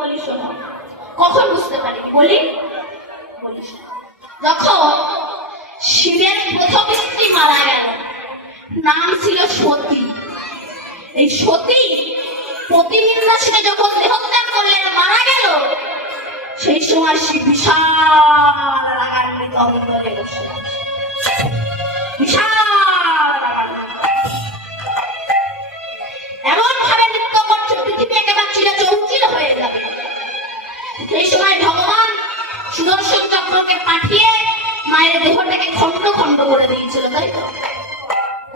বলি শোনো, কখন বুঝতে পারি বলি বলি শোনো। যখন শিবের প্রথম স্ত্রী মারা গেল, নাম ছিল সতী। এই সতী প্রতিনিন্দা শিবে যখন দেহত্যাগ করলেন, মারা গেল, সেই সময় শিব বিশাল রাগান্বিত অন্তরে বসে আছে। বিশাল এমন ভাবে নৃত্য করছে, পৃথিবী একেবারে চিরচৌচির হয়ে যাবে। সেই সময় ভগবান সুদর্শন চক্রকে পাঠিয়ে মায়ের দেহটাকে খন্ড খন্ড করে দিয়েছিল, তাই তো?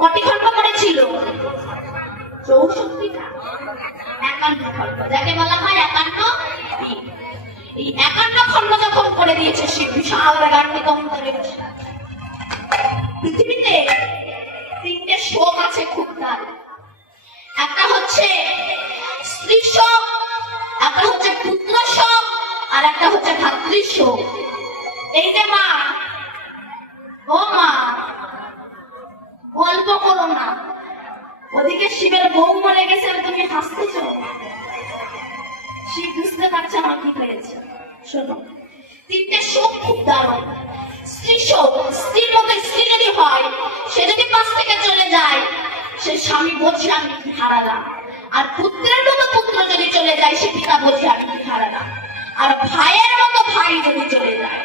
কটি খন্ড করেছিল? 64টা, 51 খন্ড, যাকে বলা হয় 51 পীঠ। এই 51 খন্ড যখন করে দিয়েছে, সে বিশাল রাগান্বিত অন্তরে বসে আছে। পৃথিবীতে 3টে শোক আছে খুব দারুণ। একটা হচ্ছে স্ত্রী শোক, একটা হচ্ছে পুত্র শোক, আর একটা হচ্ছে ভাতৃ শোক। এই যে মা, ও মা, গল্প করো না, ওদিকে শিবের বউ মরে গেছে, তুমি হাসতেছ। শিব বুঝতে পারছে আমার কি হয়েছে। শোনো, 3টে শোক খুব দারুণ। স্ত্রী শোক, স্ত্রীর মতো স্ত্রী যদি হয়, সে যদি পাশ থেকে চলে যায়, সে স্বামী বোঝে আমি কি হারালাম। আর পুত্রের মতো পুত্র যদি চলে যায়, সে পিতা বোঝে আমি কি হারালাম। আর ভাইয়ের মতো ভাই যদি চলে যায়,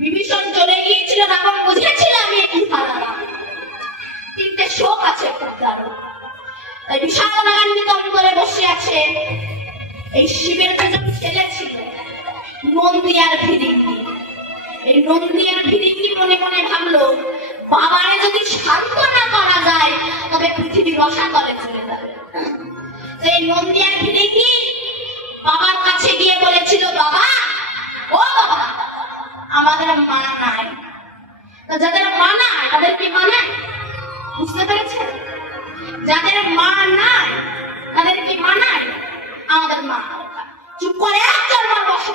বিভীষণ চলে গিয়েছিল, রাবণ বুঝেছিল আমি কি হারালাম। 3টে শোক আছে খুব দারুণ। তাই বিশাল রাগান্বিত অন্তরে বসে আছে। এই শিবের দুজন ছেলে ছিল, নন্দী আর ভিরিঙ্গি। এই নন্দী আর ভিরিঙ্গি মনে মনে ভাবলো, বাবারে যদি শান্ত না করা যায়, তবে পৃথিবী রসাতলে চলে যাবে। এই নন্দী আর ভিরিঙ্গি বাবার কাছে গিয়ে বলেছিল, বাবা, ও বাবা, আমাদের মা নাই। তো যাদের মা নাই তাদের কি মা নাই? বুঝতে পেরেছেন? যাদের মা নাই তাদের কি মা নাই? আমাদের মা। চুপ করে একজন মা বসে।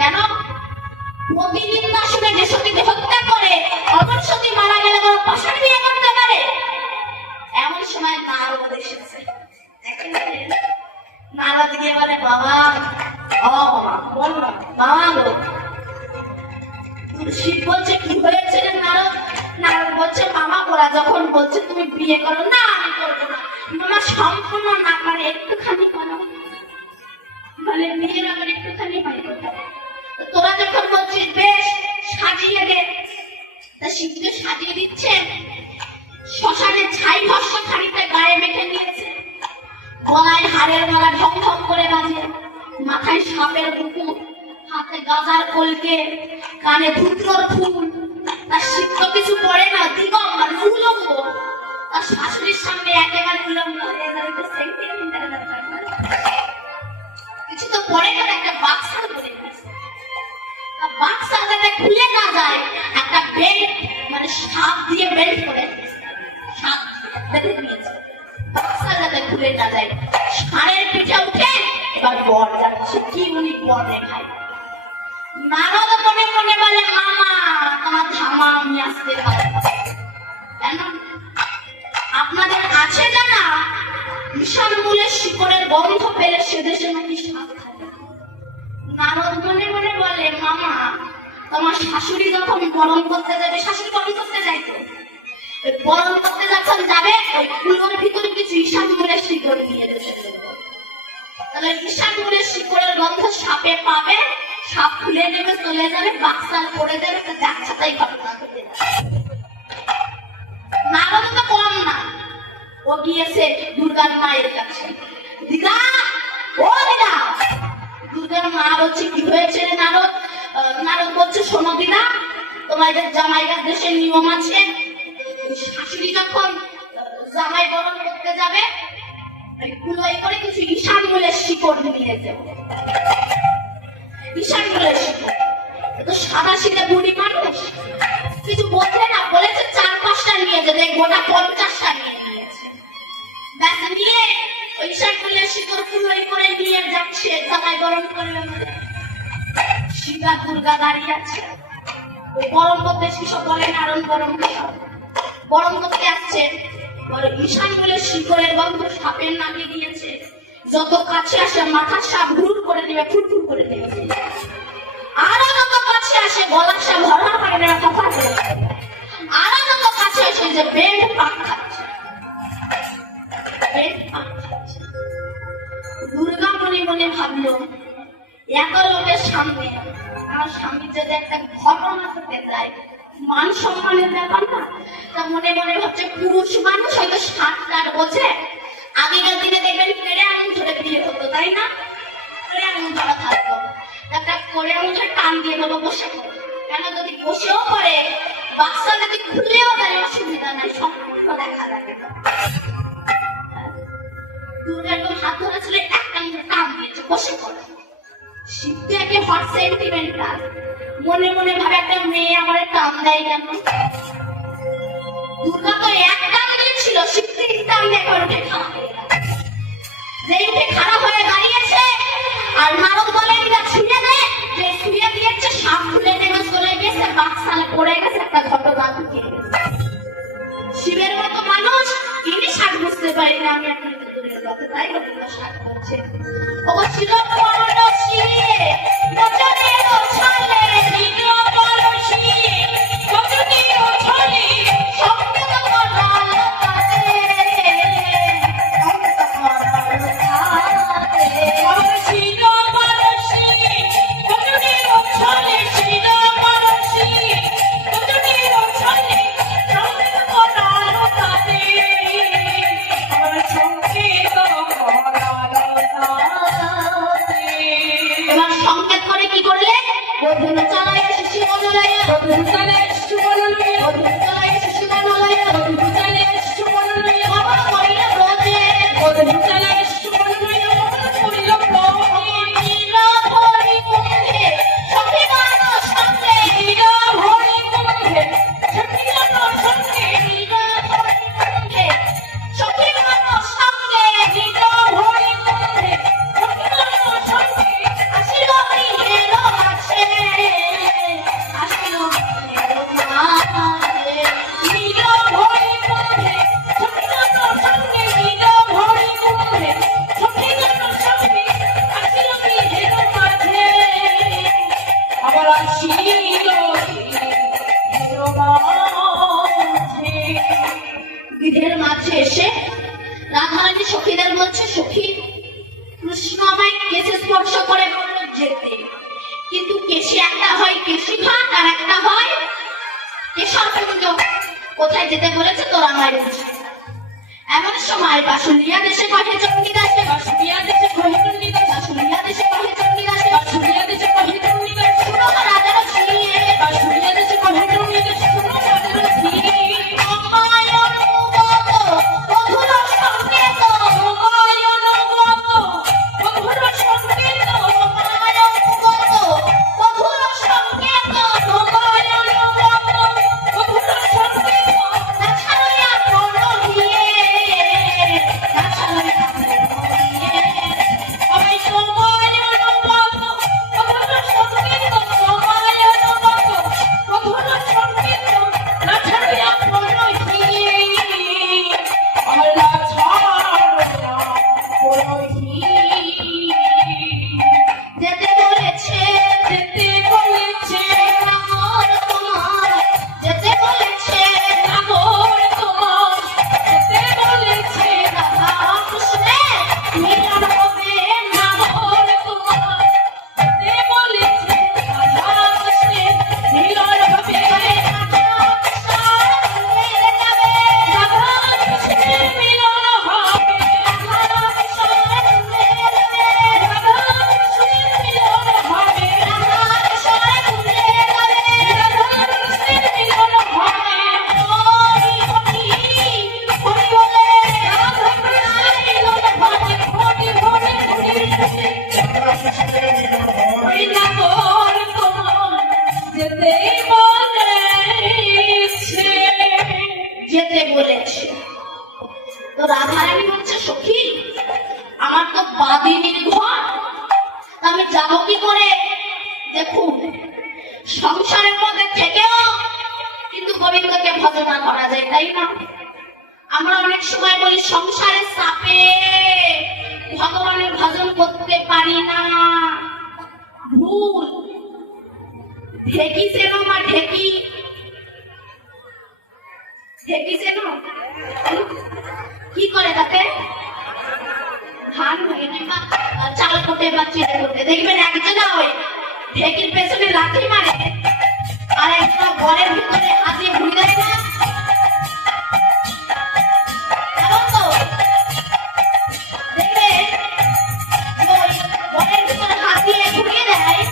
কেন? প্রতিনিন্দা শুনে যে সতী দেহত্যাগ করে, অপর সতী মারা গেলে তারা পাশার বিয়ে করতে পারে। এমন সময় নারদ এসেছে। নারদ গিয়ে বলে, বাবা, ও বাবা, বল না বাবা গো। শিব বলছে, কি হয়েছে রে নারদ? নারদ বলছে, মামা ওরা যখন বলছে তুমি বিয়ে করো, না আমি করবো না। মামা সম্পূর্ণ না পারে, একটুখানি করো। বলে, বিয়ের আমার একটুখানি হয় কোথায়? তোরা যখন বলছিস বেশ সাজিয়ে দে, তা শিবকে সাজিয়ে দিচ্ছে। শ্মশানের ছাই ভস্য খানিতে গায়ে মেখে নিয়েছে, গলায় হাড়ের মালা ঢং ঢং করে বাজে, মাথায় সাপের মুকুট, হাতে গাজার কলকে, কানে ধুত্রর ফুল। তার শিব তো কিছু পড়ে না, দিগম্বর উলঙ্গ। তার শাশুড়ির সামনে একেবারে উলঙ্গ হয়ে যাবে। কিছু তো পড়ে না, একটা বাক্সার করে দিয়েছে। বাক্সার যাতে খুলে না যায়, একটা বেল্ট, মানে সাপ দিয়ে বেল্ট করে দিয়েছে, সাপ বেঁধে দিয়েছে, বাক্সার যাতে খুলে না যায়। ষাঁড়ের পিঠে উঠে এবার বর যাচ্ছে। কি উনি বর দেখায়। নারদ মনে মনে বলে, মামা তোমার ধামা আমি আসতে পারবো। কেন? আপনাদের আছে জানা, ঈশান মূলের শিকড়ের গন্ধ পেলে সে দেশে নাকি সাপ থাকে। নারদ মনে মনে বলে, মামা তোমার শাশুড়ি যখন বরণ করতে যাবে, শাশুড়ি বরণ করতে যাইতো, বরণ করতে যখন যাবে, ওই কুলোর ভিতরে কিছু ঈশান মূলের শিকড় নিয়ে যেতে। তাহলে ঈশান মূলের শিকড়ের গন্ধ সাপে পাবে, সাপ খুলে নেবে, চলে যাবে, বাক্সাল পড়ে যাবে, যাচ্ছে তাই ঘটনা ঘটে যাবে। নারদ তো কম না, ও গিয়েছে দুর্গার মায়ের কাছে। দিদা, ও দিদা। দুর্গার মা বলছে, কি হয়েছে রে নারদ? নারদ বলছে, শোনো দিদা, তোমাদের জামাইয়ের দেশের নিয়ম আছে, শাশুড়ি যখন জামাই বরণ করতে যাবে, কুলোয় করে কিছু ঈশান মূলের শিকড় নিয়ে যাবে। ঈশান মূলের শিকড় তো সাদা সিধে বুড়ি মানুষ, কিছু বোঝে না, বলেছে 4-5টা নিয়ে যেতে, গোটা 50টা নিয়ে নিয়েছে। ব্যাস নিয়ে ওই ঈশান মূলের শিকড় কুলোয় করে নিয়ে যাচ্ছে জামাই বরণ করবে বলে। শিবা দুর্গা দাঁড়িয়ে আছে, ওই বরণ করতে শিশু বলে, নারণ বরণ করতে আসছে। ঈশান মূলের শিকড়ের গন্ধ সাপের নাকে গিয়েছে, যত কাছে আসে মাথার সাপ ঘুর করে নেবে, ফুটফুট করে নেবে। আরো যত কাছে আসে গলার সাপ হরহর করে নেবে, ফাফা করে নেবে। আরো যত কাছে আসে যে বেড পাক খাচ্ছে, বেড পাক খাচ্ছে। দুর্গা মনে মনে ভাবলো, এত লোকের সামনে আমার স্বামীর যদি একটা ঘটনা ঘটে যায়, মান সম্মানের ব্যাপার না। তা মনে মনে ভাবছে, পুরুষ মানুষ হয়তো 60 বোঝে। আগেকার দিনে দেখবেন পেড়ে আঙুল ধরে বিয়ে হতো, তাই না? পেড়ে আঙুল ধরা থাকতো, একটা করে আঙুল টান দিয়ে বলো বসে পড়ে। কেন, যদি বসেও পড়ে বাচ্চা যদি খুলেও যায় অসুবিধা নাই, সম্পূর্ণ দেখা যাবে। দুর্গা একদম হাত ধরা ছিল, একটা আঙুল টান দিয়েছে, বসে পড়ে। শিবকে একে হট সেন্টিমেন্টাল, মনে মনে ভাবে একটা মেয়ে আমার টান দেয় কেন। দুর্গা তো এক টান দিয়েছিল, শিবকে টান দিয়ে একবার উঠে খাওয়া হয়ে গেল। যে উঠে খাড়া হয়ে দাঁড়িয়েছে আর নারদ বলে এটা ছুঁয়ে দেয়, যে ছুঁয়ে দিয়েছে সাপ খুলে নেমে চলে গেছে, বাচ্চালে পড়ে গেছে, একটা ঘটনা ঢুকে গেছে। শিবের মতো মানুষ তিনি সাপ বুঝতে পারি না, আমি আপনার দূরের কথা, তাই রবীন্দ্র সাপ করছে। ও ছিল পরশী বচনের ছলে, নিগ্র পরশী বচনের ছলে, সংকেত করাল কাছে, সংকেত করাল কাছে। ও ছিল পরশী বচনের ছলে, ছিল পরশী বচনের ছলে, সংকেত করাল কাছে, আমার সংকেত করাল কাছে। এবার সংকেত করে কি করলে? বধূ চালায় শিশু বনলয়ে, বধূ চালায় শিশু বনলয়ে, বধূ চালায় শিশু বনলয়ে, বধূ চালায় শিশু বনলয়ে, বাবা কইল ব্রজে, বধূ চালায় শিশু বনলয়ে, বাবা কইল ব্রজে। নীলা ভরি কুম্ভে সখী গান সঙ্গে, নীলা ভরি কুম্ভে সখী গান সঙ্গে, নীলা ভরি কুম্ভে সখী গান সঙ্গে, নীলা ভরি কুম্ভে সখী গান সঙ্গে, আসিল গৃহের কাছে, আসিল গৃহের কাছে। নীলা ভরি কুম্ভে সখী গান সঙ্গে, নীলা ভরি কুম্ভে সখী গান সঙ্গে, আসিল গৃহের কাছে, আবার আসিল গৃহের মাঝে এসে রাধারানী সখীদের বলছে, সখী কৃষ্ণ আমায় কেশে স্পর্শ করে বলল যেতে, কিন্তু কেশে একটা হয় কেশি ঘাট আর একটা হয় কেশরকুঞ্জ। কোথায় যেতে বলেছে তোর আমায় বলছে। এমন সময় বাসুলিয়া দেশে কহে চণ্ডীদাসে, বাসুলিয়া দেশে কহে চণ্ডীদাস, বাসুলিয়া দেশে কহে চণ্ডীদাস, বাসুলিয়া দেশে কহে চণ্ডীদাস, শুনো রাজার ঝিয়ে, বাসুলিয়া দেশে কহে চণ্ডীদাস, শুনো রাজার ঝিয়ে। আমায় অনুগত বধূর সংকেত, আমায় অনুগত বধূর সংকেত, আমায় অনুগত বধূর সংকেত, আমায় অনুগত বধূর সংকেত, না ছাড়িয়া কোনো দিয়ে, না ছাড়িয়া কোনো দিয়ে। আমি তোমায় অনুগত বধূর সংকেত, আমায় অনুগত বধূর সংকেত, না ছাড়িয়া কোনো দিয়ে, আর না ছাড়িয়া কোনো দিয়ে। যেতে বলেছে, যেতে বলেছে নাগর তোমার, যেতে বলেছে নাগর তোমার, যেতে বলেছে রাধা কৃষ্ণের মিলন হবে নাগর তোমার, যেতে বলেছে রাধা কৃষ্ণের মিলন হবে, রাধা কৃষ্ণ মিলে যাবে, রাধা কৃষ্ণের মিলন হবে, রাধা কৃষ্ণ মিলে যাবে, রাধা কৃষ্ণের মিলন হবে, রাধা কৃষ্ণ মিলে যাবে, রাধা কৃষ্ণের মিলন হবে। হরি হরি হরি বলে রাধা কৃষ্ণের মিলন হবে, হরি হরি হরি বলে ওই নাগর তোমার যেতে বলেছে, যেতে বলেছে। তো রাধারানী বলছে, সখী আমার তো বাদিনীর ঘর, আমি যাবো কি করে? দেখুন, সংসারের মধ্যে থেকেও কিন্তু গোবিন্দকে ভজনা করা যায়, তাই না? আমরা অনেক সময় বলি সংসারের চাপে ভগবানের ভজন করতে পারি না। ভুল। ঢেকি চেনো মা? ঢেকি, ঢেকি চেনো? কি করে তাতে? ধান ভেঙে কিংবা চাল কোটে বা চিড়ে কোটে। দেখবেন একজনা ওই ঢেকির পেছনে লাঠি মারে আর একটা ঘরের ভিতরে হাত দিয়ে ঘুরে দেয় না? এমন তো দেখবেন ওই ঘরের ভিতরে হাত দিয়ে ঘুরিয়ে দেয়,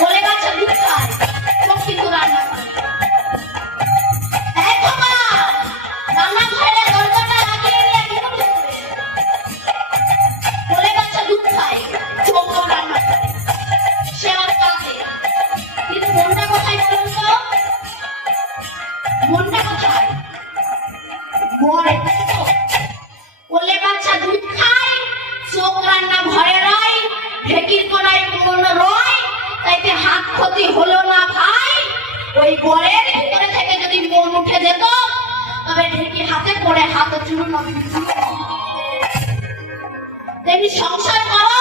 বলে বাচ্চা দুধ খায়, সব কিন্তু রান্না করে। রান্নাঘরে দরজাটা লাগিয়ে দিয়ে কি করবে? বলে বাচ্চা দুধ খায়, চোখ রান্না করে, সে আর কাঁদে। কিন্তু মনটা কোথায় বলুন তো? মনটা কোথায়? ঘরে। বলে বাচ্চা দুধ খায়, চোখ রান্না ঘরে রয়, ঢেকির কোনায় মন রয়, তাইতে হাত ক্ষতি হলো না ভাই। ওই ঘরের ভিতরে থেকে যদি মন উঠে যেত তবে ঢেকি হাতে পড়ে হাত চুরুন। তেমনি সংসার করো,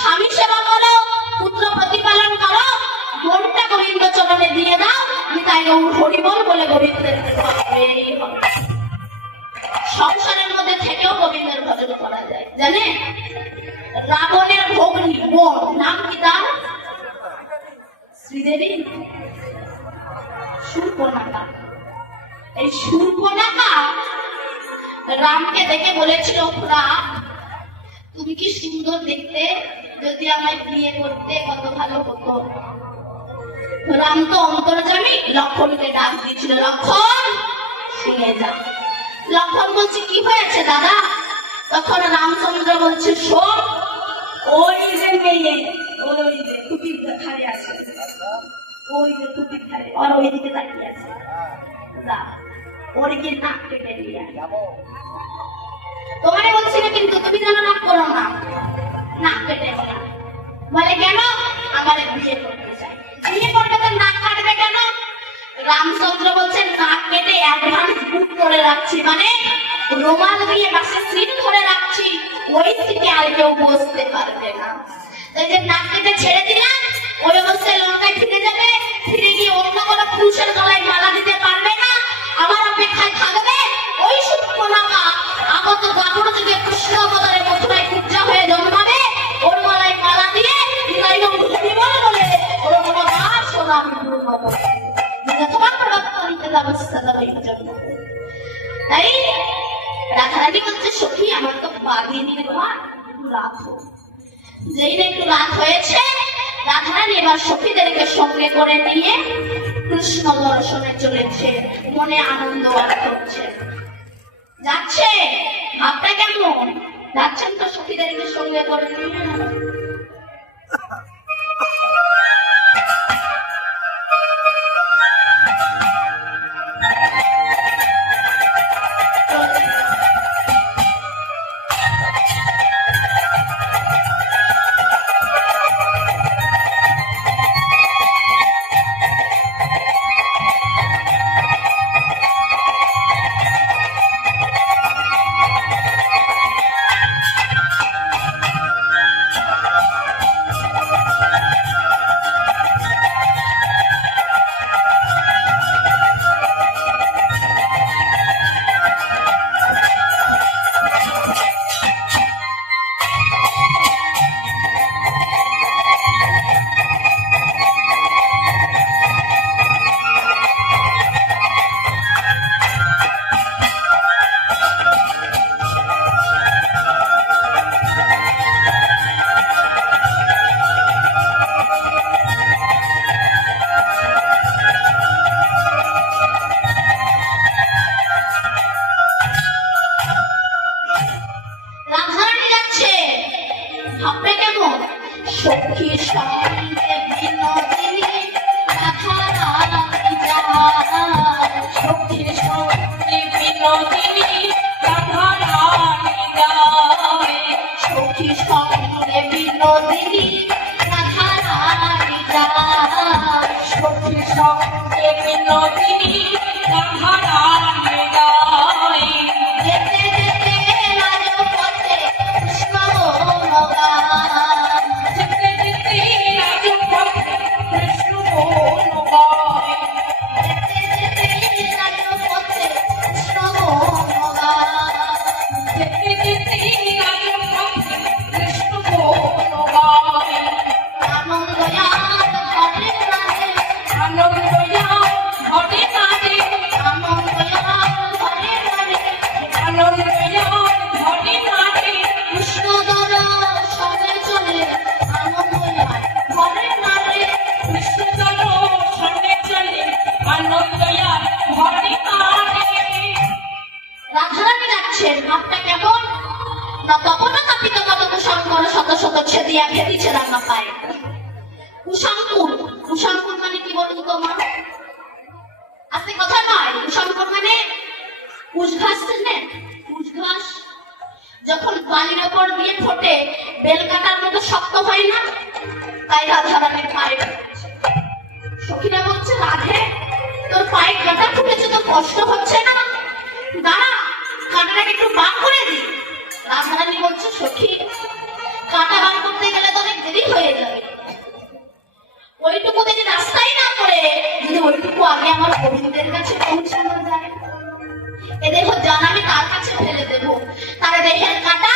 স্বামী সেবা করো, পুত্র প্রতিপালন করো, মনটা গোবিন্দ চরণে দিয়ে দাও, তাই হরিবল বলে গোবিন্দের সংসারের মধ্যে থেকেও গোবিন্দের ভজন করা যায়। জানে রাবণের ভগ্নী বোন নাম কি তার? শ্রীদেবী, শূর্পণখা। এই শূর্পণখা রামকে দেখে বলেছিল, রাম তুমি কি সুন্দর দেখতে, যদি আমায় বিয়ে করতে কত ভালো হতো। রাম তো অন্তর্যামী, লক্ষণকে ডাক দিয়েছিল, লক্ষণ শুনে যা। লক্ষণ বলছে কি হয়েছে দাদা? তখন রামচন্দ্র বলছে, শোন, ওই যে মেয়ে, ওই যে খুঁটির ধারে আছে, ওই যে খুঁটির ধারে, আর ওইদিকে তাকিয়ে আছে, যা ওর গিয়ে নাক কেটে নিয়ে আয়। তোমারে বলছি না কিন্তু তুমি যেন নাক করো না, নাক কেটে নিয়ে আয়। বলে কেন? আমার বিয়ে করতে চাই। বিয়ে করবে তো নাক কাটবে কেন? রামচন্দ্র বলছেন, নাক কেটে অ্যাডভান্স বুক করে রাখছি, মানে রোমাল দিয়ে বাসে সিট ধরে রাখছি, ওই সিটে আর কেউ বসতে পারবে না। তাই যে নাক কেটে ছেড়ে দিলাম, ওই অবস্থায় লঙ্কায় ফিরে যাবে, ফিরে গিয়ে অন্য কোনো পুরুষের গলায় মালা দিতে পারবে না, আমার অপেক্ষায় থাকবে। ওই শূর্পণখা আগত দ্বাপর যুগে কৃষ্ণ অবতারে মথুরায় পূজা হয়ে জন্মাবে, ওর গলায় মালা দিয়ে তাই হরিবল বলে ওর মনোভাব সোনাম পূর্ণ করে। তাই রাধারানী বলছে, সখী আমার তো বাগিনীর ঘর, একটু রাত হোক। যেই না একটু রাত হয়েছে, রাধারানী এবার সখীদেরকে সঙ্গে করে নিয়ে কৃষ্ণ দর্শনে চলেছে, মনে আনন্দ করছে। যাচ্ছে, ভাবটা কেমন? যাচ্ছেন তো সখীদেরকে সঙ্গে করে নিয়ে। না তপন কাপিত মত কুশঙ্কর শত শত ছেদিয়া ভেদিছে রান্না পায়। কুশঙ্কুর, কুশঙ্কুর মানে কি বলুন তো মা? আজকে কথা নয়, কুশঙ্কর মানে কুশ ঘাস, চেনেন? কুশ ঘাস যখন বালির ওপর দিয়ে ফোটে বেল কাটার মতো শক্ত হয় না, তাই রাধারানীর পায়ে সখীরা বলছে, রাধে তোর পায়ে কাঁটা ফুটেছে, তোর কষ্ট হচ্ছে না? দাঁড়া, কাঁটাটাকে একটু বাঁ করে দি। রাধারানী বলছে, সখী কাঁটা বাঁ করতে গেলে তো অনেক দেরি হয়ে যাবে, ওইটুকু যদি রাস্তায় না করে যদি ওইটুকু আগে আমার গোবিন্দের কাছে পৌঁছানো যায়, এ দেহ জান আমি তার কাছে ফেলে দেবো, তার দেহের কাঁটা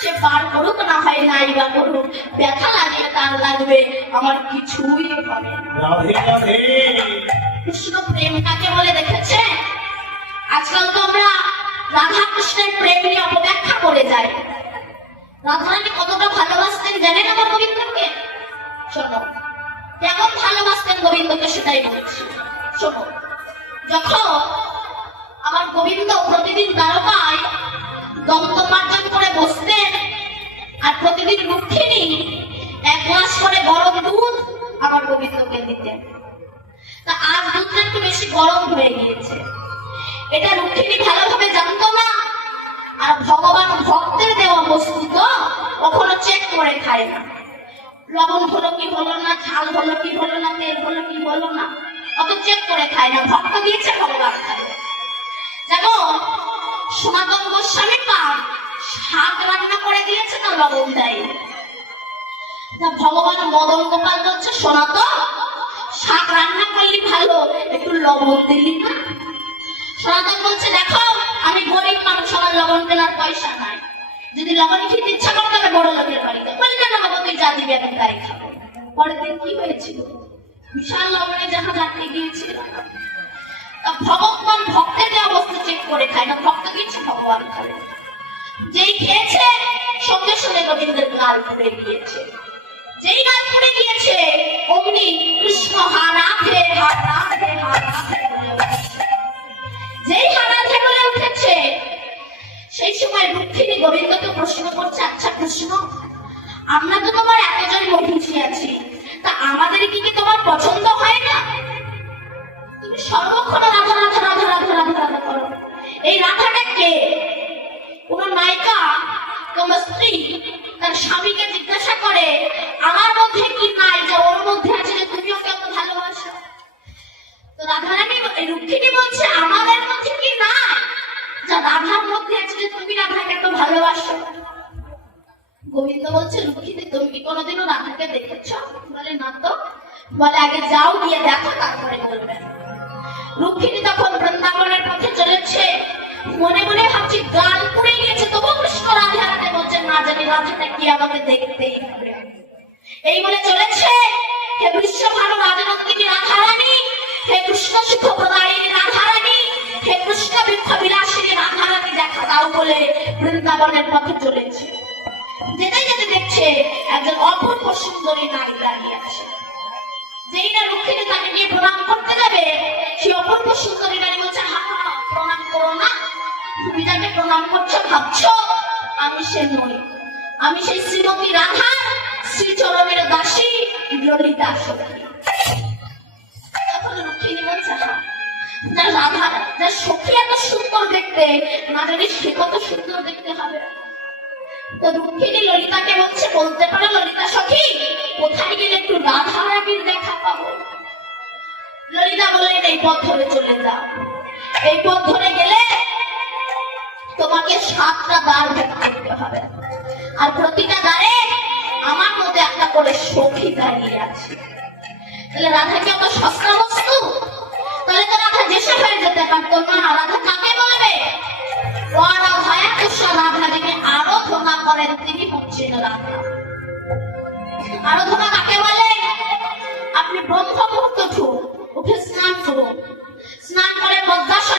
সে পার করুক না হয় নাই বা করুক, ব্যথা লাগলে তার লাগবে, আমার কিছুই হবে না। কৃষ্ণ প্রেম কাকে বলে দেখেছে? আজকাল তো আমরা রাধা কৃষ্ণের প্রেম নিয়ে অপব্যাখ্যা করে যাই। রাধারানী কতটা ভালোবাসতেন জানেন আমার গোবিন্দকে? শোনো, কেমন ভালোবাসতেন গোবিন্দকে সেটাই বলছি, শোনো। যখন আমার গোবিন্দ প্রতিদিন দ্বারকায় দন্তমার্জন করে বসতেন, আর প্রতিদিন রুক্মিণী এক গ্লাস করে গরম দুধ আমার গোবিন্দকে দিতেন। তা আজ দুধটা একটু বেশি গরম হয়ে গিয়েছে, এটা রুক্মিণী ভালোভাবে জানতো না। আর ভগবান ভক্তের দেওয়া বস্তু তো কখনো চেক করে খায় না, লবণ হলো কি হলো না, ঝাল হলো কি হলো না, তেল হলো কি হলো না, অত চেক করে খায় না। ভক্ত দিয়েছে, ভগবান খায়। যেমন সনাতন গোস্বামী পান শাক রান্না করে দিয়েছে, তার লবণ দেয়। ভগবান মদন গোপাল হচ্ছে, সনাতন শাক রান্না করলি ভালো, একটু লবণ দিলি না? সনাতন বলছে, দেখো আমি গরিব মানুষ, আমার লবণ কেনার পয়সা নাই, যদি লবণ খেতে ইচ্ছা করো তবে বড় লোকের বাড়িতে বললে না, বাবা তুই যা দিবি আমি তাই খাবো। পরের দিন কি হয়েছিল? বিশাল লবণে জাহাজ আটকে গিয়েছিল। ভগবান ভক্তের দেওয়া বস্তু চেক করে খায় না, ভক্ত দিচ্ছে ভগবান খাবে। যেই খেয়েছে সঙ্গে সঙ্গে গোবিন্দের গাল ফুটে গিয়েছে। যেই গাল ফুটে গিয়েছে অগ্নি কৃষ্ণ হা রাধে হা রাধে হা রাধে বলে উঠেছে। যেই হা রাধে বলে উঠেছে সেই সময় রুক্মিণী গোবিন্দকে প্রশ্ন করছে, আচ্ছা কৃষ্ণ, আমরা তো তোমার এতজন মহিষী আছি, তা আমাদের কি তোমার পছন্দ হয় না? তুমি সর্বক্ষণ রাধা রাধা রাধা রাধা রাধা রাধা করো। এই রাধাটা কে? কোন নায়িকা, কোন স্ত্রী তার স্বামীকে জিজ্ঞাসা করে, আমার মধ্যে কি নাই যে ওর মধ্যে আছে যে তুমি ওকে এত ভালোবাসো? তো রাধারানী রুক্মিণী বলছে, আমাদের মধ্যে কি নাই যা রাধার মধ্যে আছে যে তুমি রাধাকে এত ভালোবাসো? গোবিন্দ বলছে, রুক্মিণী তুমি কি কোনোদিনও রাধাকে দেখেছো? বলে না তো। বলে আগে যাও, গিয়ে দেখো, তারপরে বলবে। রুক্মিণী তখন বৃন্দাবনের পথে চলেছে, মনে মনে ভাবছি গাল পুড়ে গিয়েছে, তবু কৃষ্ণ রাধে রাধে বলছে, না জানি রাধাটা কি, আমাকে দেখতেই হবে। এই বলে চলেছে, হে বিশ্বভানু রাজনন্দিনী রাধারানী, হে কৃষ্ণ সুখ প্রদায়িনী রাধারানী, হে কৃষ্ণ বৃক্ষ বিলাসিনী রাধারানী, দেখা দাও বলে বৃন্দাবনের পথে চলেছে। যেতে যেতে দেখছে একজন অপূর্ব সুন্দরী নারী দাঁড়িয়ে আছে। যেই না রুক্মিণী তাকে নিয়ে প্রণাম করতে যাবে, সেই অপূর্ব সুন্দরী নারী বলছে, হা প্রণাম করো না, তুমি যাকে প্রণাম করছো ভাবছো আমি সে নই, আমি সেই শ্রীমতী রাধা শ্রীচরণের দাসী ললিতা সখী। তখন রুক্মিণী বলছে, যার রাধা যার সখী এত সুন্দর দেখতে, না জানি সে কত সুন্দর দেখতে হবে। তো রুক্মিণী ললিতাকে বলছে, বলতে পারো ললিতা সখী, কোথায় গেলে একটু রাধা রানীর দেখা পাবো? ললিতা বললেন, এই পথ ধরে চলে যাও, এই পথ ধরে গেলে তোমাকে 7টা দ্বার ভেদ করতে হবে, আর প্রতিটা দ্বারে আমার মধ্যে একটা করে সখী দাঁড়িয়ে আছে। তাহলে রাধা কি অত সস্তা বস্তু? তাহলে তো রাধা দেশে হয়ে যেতে পারতো না। রাধা কাকে বলবে? রাধা যিনি আরাধনা করেন তিনি হচ্ছেন রাধা। আরাধনা